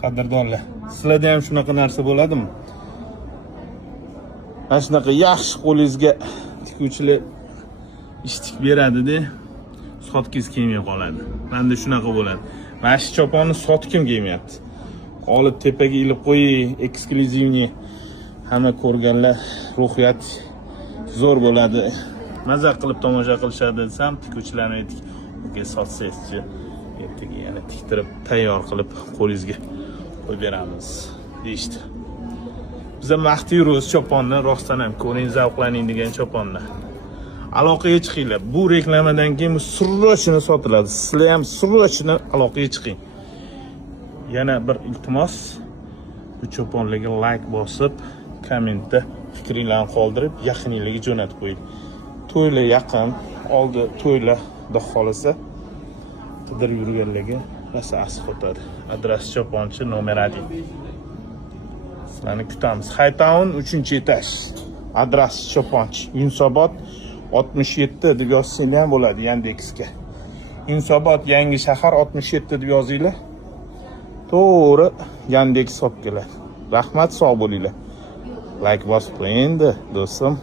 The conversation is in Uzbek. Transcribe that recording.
Qadrdonlar, sizlarda ham shunaqa narsa bo'ladimi? Mana shunaqa yaxshi qo'lingizga tikuvchilar ish tik beradi-da, sotkingiz kelmay qoladi. Menda shunaqa bo'ladi. Mana shu choponni sotkim kelmayapti. Olib tepaga ilib qo'ying, ekskluzivniy. Hamma ko'rganlar ruhiyat zo'r bo'ladi. Maza qilib tomosha qilishadi desam, tikuvchilarni aytdik, "Oke, sotsangizchi, ertaga yana tiktirib, tayyor qilib qo'lingizga qo'yib beramiz" deyishdi. Biz ham maqtaymiz choponni, rostdan ham ko'ring, zavqlaning degan choponni. Aloqaga chiqinglar. Bu reklamadan keyin bu sirrochini sotiladi. Sizlar ham sirrochini aloqaga chiqing. Yana bir iltimos, bu choponlarga like bosib, kommentda fikringizni qoldirib, yaqiningizga jo'natib qo'ying. To'ylar yaqin, oldi to'ylar xudo xolasa qidirib yurganlarga rosa asq o'tadi. Adres choponchi nomer 1. Sizlarni kutamiz. Haytown 3-etaj. Adres choponchi. Yunusobod 67 deb yozsanglar ham bo'ladi Yandexga. Yunusobod yangi shahar 67 deb yozinglar. To'g'ri Yandex olib keladi. Rahmat, sog' bo'linglar. Like bosib qo'ying endi do'stim.